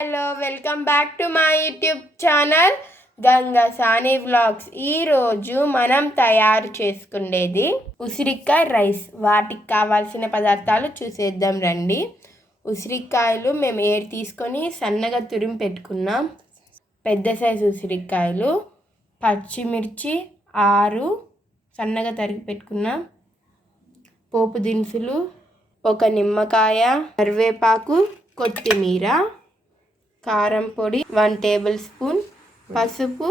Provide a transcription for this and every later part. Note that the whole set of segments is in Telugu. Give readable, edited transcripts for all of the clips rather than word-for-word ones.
Hello, welcome back to my YouTube channel Ganga Sani vlogs. ఈరోజు మనం తయారు చేసుకునేది ఉసిరికాయ రైస్. వాటికి కావాల్సిన పదార్థాలు చూసేద్దాం రండి. ఉసిరికాయలు మేము 7 తీసుకొని సన్నగా తురిమి పెట్టుకున్నాం. పెద్ద సైజు ఉసిరికాయలు, పచ్చిమిర్చి 6 సన్నగా తరిగి పెట్టుకున్నాం. పోపు దినుసులు, ఒక నిమ్మకాయ, కరివేపాకు, కొత్తిమీర, కారం పొడి 1 టేబుల్ స్పూన్, పసుపు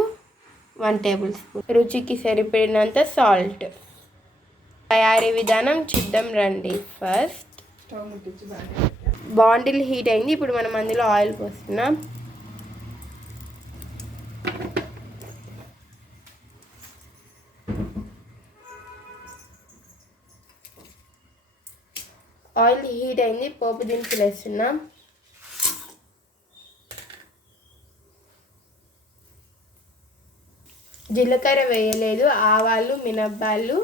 1 టేబుల్ స్పూన్, రుచికి సరిపడినంత సాల్ట్. తయారీ విధానం చూద్దాం రండి. ఫస్ట్ బాండిల్ హీట్ అయింది. ఇప్పుడు మనం అందులో ఆయిల్ పోస్తున్నాం. ఆయిల్ హీట్ అయింది. పోపు దినుసులు వేస్తున్నాం. జీలకర్ర వేయలేదు, ఆవాలు, మినప్పాలు,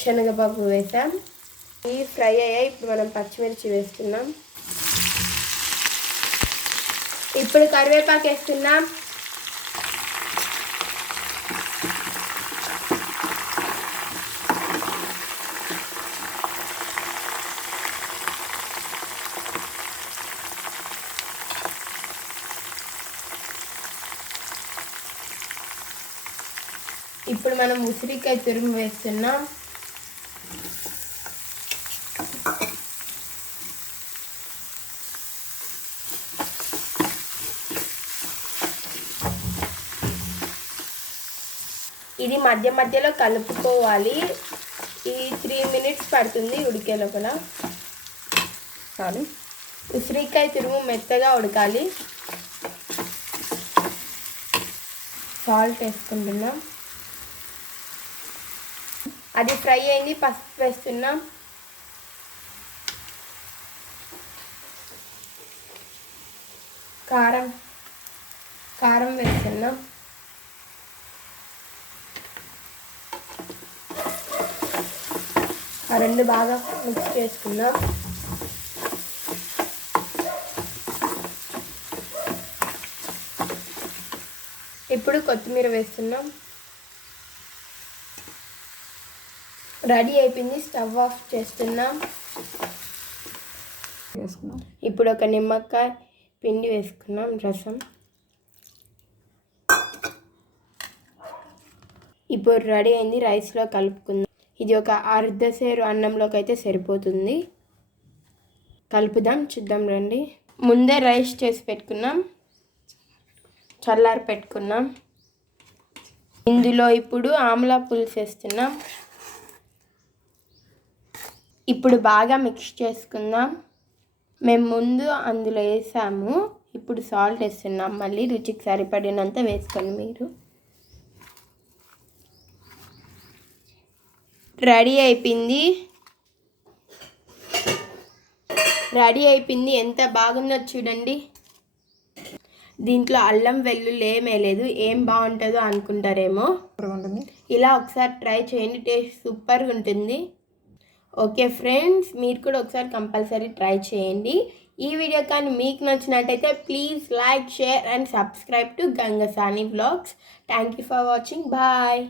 శనగపప్పు వేసాం. ఇవి ఫ్రై అయ్యాయి. ఇప్పుడు మనం పచ్చిమిర్చి వేస్తున్నాం. ఇప్పుడు కరివేపాకు వేస్తున్నాం. ఇప్పుడు మనం ఉసిరికాయ తురుము వేస్తున్నాం. ఇది మధ్య మధ్యలో కలుపుకోవాలి. ఈ 3 మినిట్స్ పడుతుంది ఉడికే లోపల. చాలు. ఉసిరికాయ తురుము మెత్తగా ఉడకాలి. సాల్ట్ వేసుకుంటున్నాం. అది ఫ్రై అయింది. పసుపు వేస్తున్నాం. కారం వేస్తున్నాం. ఆ రెండు బాగా మిక్స్ చేసుకుందాం. ఇప్పుడు కొత్తిమీర వేస్తున్నాం. రెడీ అయిపోయింది. స్టవ్ ఆఫ్ చేస్తున్నాం. ఇప్పుడు ఒక నిమ్మకాయ పిండి వేసుకున్నాం, రసం. ఇప్పుడు రెడీ అయింది. రైస్లో కలుపుకుందాం. ఇది ఒక అర్ధసేరు అన్నంలోకి అయితే సరిపోతుంది. కలుపుదాం, చూద్దాం రండి. ముందే రైస్ చేసి పెట్టుకున్నాం, చల్లారి పెట్టుకున్నాం. ఇందులో ఇప్పుడు ఆమ్లా పులుసు వేస్తున్నాం. ఇప్పుడు బాగా మిక్స్ చేసుకుందాం. మేము ముందు అందులో వేసాము. ఇప్పుడు సాల్ట్ వేస్తున్నాం. మళ్ళీ రుచికి సరిపడినంత వేసుకోండి మీరు. రెడీ అయిపోయింది. ఎంత బాగుందో చూడండి. దీంట్లో అల్లం వెల్లుల్లి ఏమేలేదు. ఏం బాగుంటుందో అనుకుంటారేమో. ఇలా ఒకసారి ట్రై చేయండి. టేస్ట్ సూపర్గా ఉంటుంది. ఓకే ఫ్రెండ్స్, మీరు కూడా ఒకసారి కంపల్సరీ ట్రై చేయండి. ఈ వీడియో కానీ మీకు నచ్చినట్టయితే please like, share and subscribe to Ganga Sani vlogs. Thank you for watching. Bye.